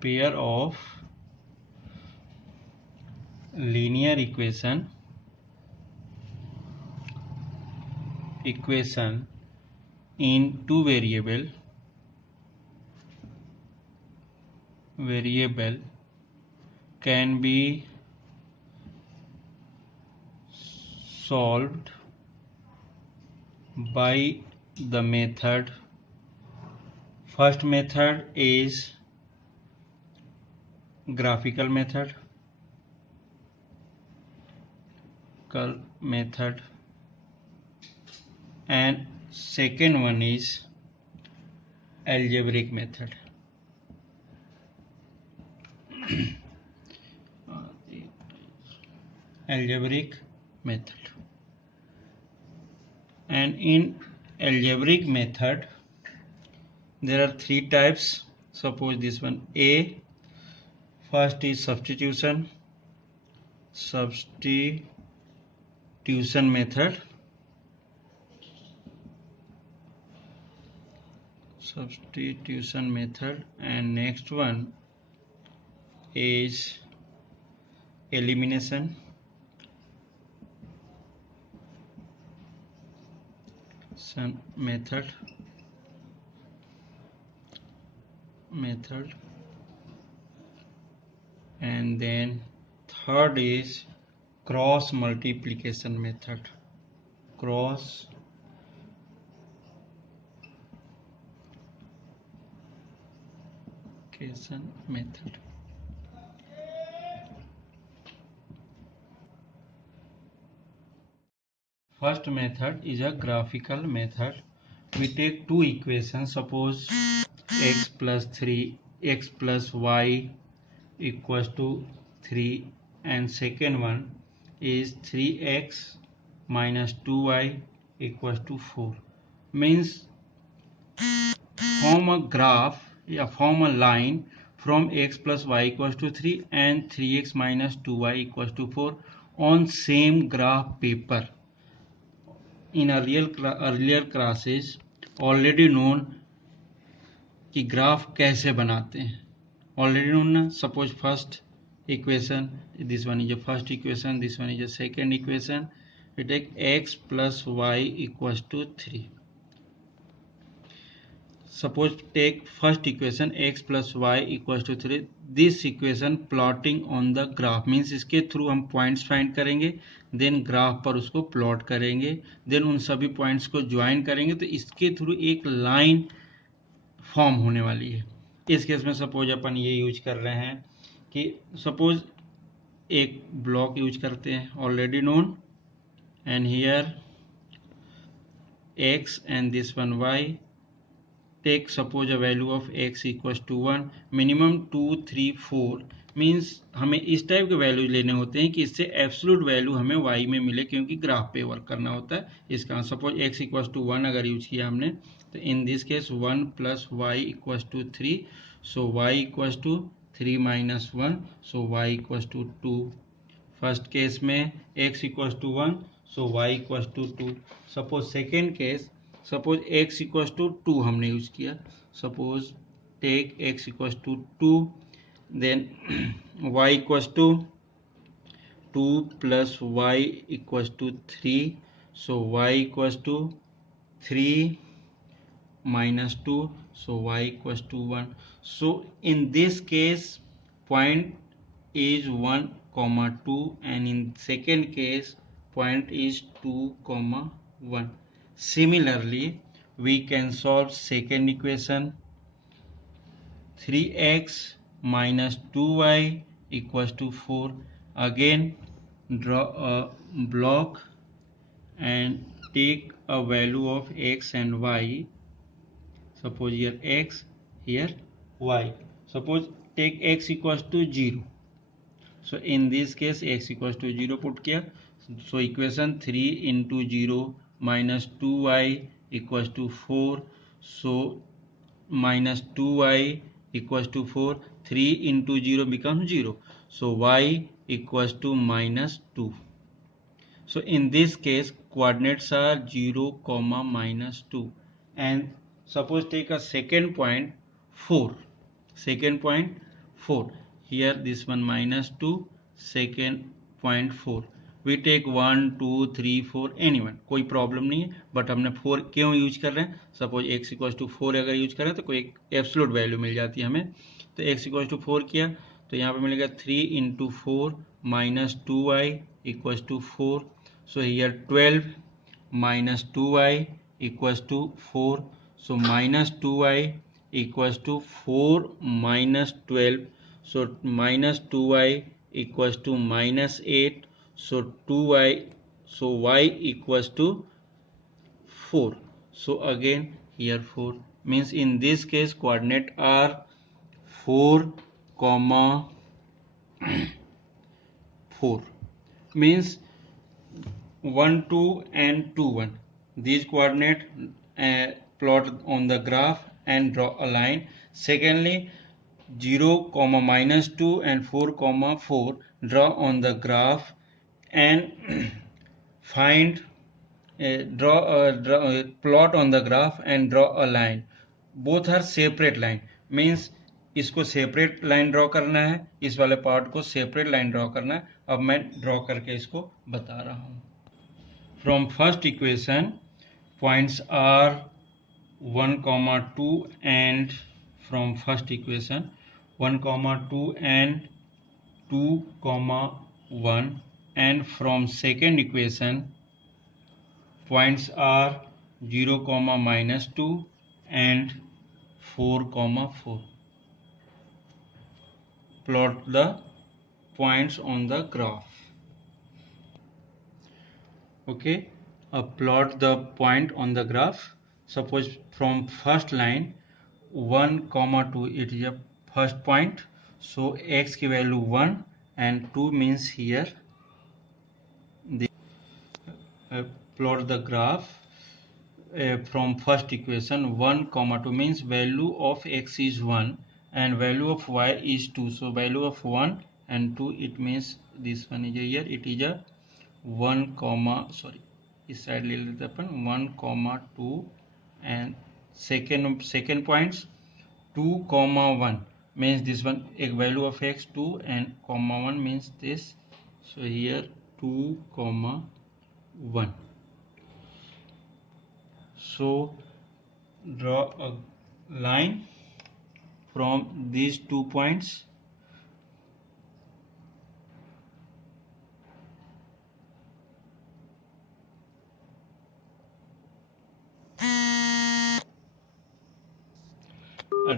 pair of linear equation in two variable can be solved by the method. First method is graphical method, and second one is algebraic method. Algebraic method. And in algebraic method there are three types. Suppose this one A. First is substitution method. And next one is elimination method. And then third is cross multiplication method. First method is a graphical method. We take two equations. Suppose x plus y equals to 3, and second one is 3x minus 2y equals to 4. Means form a graph, form a line from x plus y equals to 3 and 3x minus 2y equals to 4 on same graph paper. In earlier classes already known कि graph कैसे बनाते हैं, already known ना. Suppose first equation, this one is the first equation, this one is the second equation. We take x plus y equals to 3. Suppose take first equation x plus y equals to 3. This equation plotting on the graph means इसके through हम points find करेंगे, then graph पर उसको plot करेंगे, then उन सभी points को join करेंगे, तो इसके थ्रू एक लाइन फॉर्म होने वाली है. इस केस में सपोज अपन ये यूज कर रहे हैं कि सपोज एक ब्लॉक यूज करते हैं already known, and here x and this one y. Take suppose a value of x equals to 1, minimum 2, 3, 4. Means हमें इस टाइप के वैल्यू लेने होते हैं कि इससे एब्सोल्यूट वैल्यू हमें y में मिले, क्योंकि ग्राफ पे वर्क करना होता है. इसका सपोज x इक्वल्स टू 1 अगर यूज किया हमने, तो in this case 1 plus y equals to 3. So y equals to 3 minus 1, so y equals to 2. First case में x equals to 1, so y equals to 2. Suppose second case, suppose x equals to 2 हमने use किया. Suppose take x equals to 2, then y equals to 2 plus y equals to 3. So y equals to 3 minus 2, so y equals to 1. So in this case point is 1 comma 2, and in second case point is 2 comma 1. Similarly we can solve second equation. 3x minus 2y equals to 4. Again draw a block and take a value of x and y. Suppose here x, here y. Suppose take x equals to 0. So in this case x equals to 0 put किया. So equation 3 into 0 minus 2y equals to 4. So minus 2y equals to 4. 3 into 0 becomes 0. So y equals to minus 2. So in this case coordinates are 0 comma minus 2. And suppose take a second point 4. 4. Here this one -2, second 0.4. We take 1, 2, 3, 4 anyone, कोई problem नहीं है, but हमने 4 क्यों use कर रहे हैं? Suppose x equal to 4 अगर use करें तो कोई एब्सोल्यूट वैल्यू मिल जाती है हमें। तो x इक्वल टू 4 किया तो यहाँ पे मिलेगा 3 into 4 minus 2y equal to 4. So here 12 minus 2y equals to 4. So minus 2y equals to 4 minus 12. So minus 2y equals to minus 8. So 2y, so y equals to 4. So again here 4 means in this case coordinate are 4 comma 4 means 1 2 and 2 1. These coordinate plot on the graph and draw a line. Secondly 0 comma minus 2 and 4 comma 4 draw on the graph and find plot on the graph and draw a line. Both are separate line means इसको separate line draw करना है, इस वाले part को separate line draw करना है. अब मैं ड्रॉ करके इसको बता रहा हूं. From first equation points are 1 comma 2 and from first equation 1 comma 2 and 2 comma 1 and from second equation points are 0 comma minus 2 and 4 comma 4. Plot the points on the graph. Okay, plot the point on the graph. Suppose from first line 1 comma 2 it is a first point, so x की value 1 and 2 means here the plot the graph from first equation 1 comma 2 means value of x is 1 and value of y is 2. So value of 1 and 2 it means this one is here, it is a 1 comma sorry इस side ले लेते अपन 1 comma 2 and second points 2 comma 1 means this one एक value of x 2 and comma 1 means this. So here 2 comma 1. So draw a line from these 2 points.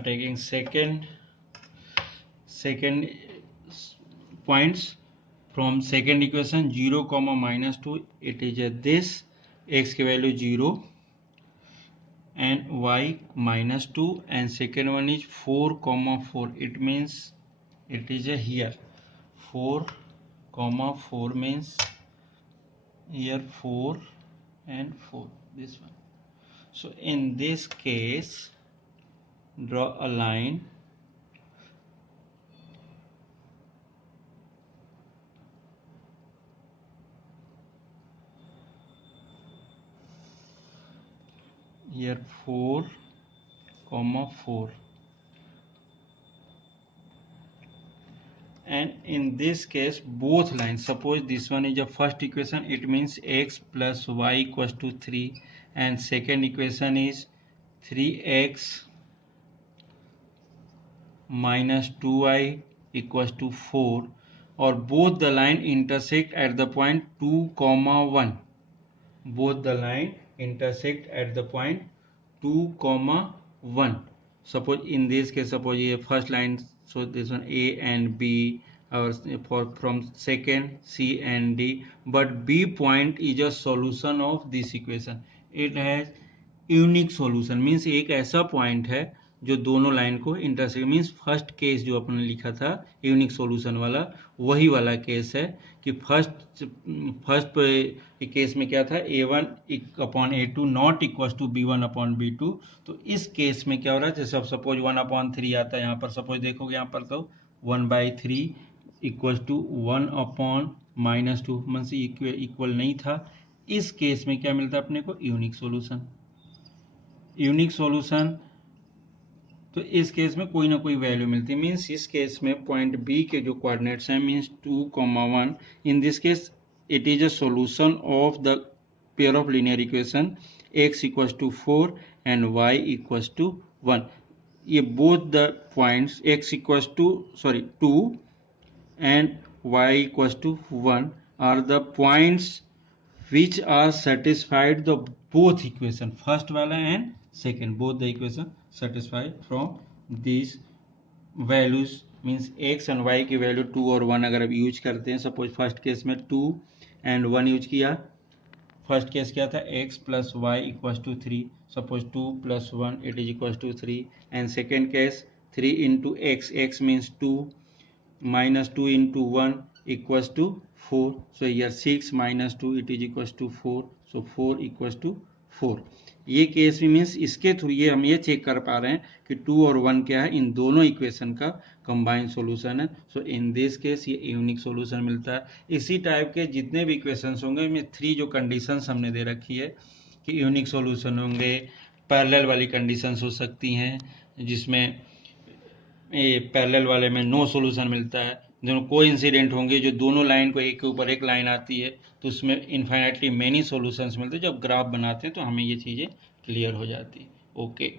Taking second points from second equation 0 comma minus 2 it is a this x की value 0 and y minus 2 and second one is 4 comma 4 it means it is a here 4 comma 4 means here 4 and 4 this one. So in this case draw a line here 4 comma 4 and in this case both lines, suppose this one is a first equation it means x plus y equals to 3 and second equation is 3x minus 2y equals to 4 or both the line intersect at the point 2 comma 1. Both the line intersect at the point 2 comma 1. Suppose in this case suppose ये first line, so this one a and b or from second c and d, but b point is a solution of this equation. It has unique solution means एक ऐसा point है जो दोनों line को intersect means first case जो अपने लिखा था यूनिक सॉल्यूशन वाला वही वाला केस है कि फर्स्ट केस में क्या था a1 upon a2 not equal to b1 upon b2. तो इस केस में क्या हो रहा है जैसे सपोज 1/3 आता है यहाँ पर, सपोज देखोगे यहाँ पर तो 1/3 equal to 1 upon -2 means equal नहीं था. इस केस में क्या मिलता है अपने को यूनिक सॉल्यूशन. यूनिक सॉल्यूशन तो इस केस में कोई ना कोई वैल्यू मिलती है। मीन्स इस केस में पॉइंट बी के जो कोऑर्डिनेट्स हैं means 2,1, in this case it is a solution of the pair of linear equation x equals to 4 and y equals to 1। ये both the points x equals to 2 and y equals to 1 are the points which are satisfied the both equation, first वाला and second, both the equation satisfied from these values। means x and y की value 2 और 1 अगर आप use करते हैं, suppose first case में 2 and 1 use किया, first case क्या था x plus y equals to 3, suppose 2 plus 1 it is equals to 3, and second case 3 into x means 2 minus 2 into 1 equals to 4, so here 6 minus 2 it is equals to 4, so 4 equals to 4। ये case भी means इसके through ये हम ये check कर पा रहे हैं कि 2 और 1 क्या है, इन दोनों इक्वेशन का कंबाइंड सॉल्यूशन है। सो इन दिस केस ये यूनिक सॉल्यूशन मिलता है। इसी टाइप के जितने भी इक्वेशंस होंगे में 3 जो कंडीशंस हमने दे रखी है कि यूनिक सॉल्यूशन होंगे, पैरेलल वाली कंडीशंस हो सकती हैं जिसमें ये पैरेलल वाले में नो सॉल्यूशन मिलता है, दोनों कोइंसिडेंट होंगे जो दोनों लाइन को एक के ऊपर एक लाइन आती है तो उसमें इन्फाइनाइटली मेनी सॉल्यूशंस मिलते हैं। जब ग्राफ बनाते हैं तो हमें ये चीज़ें क्लियर हो जाती है। ओके।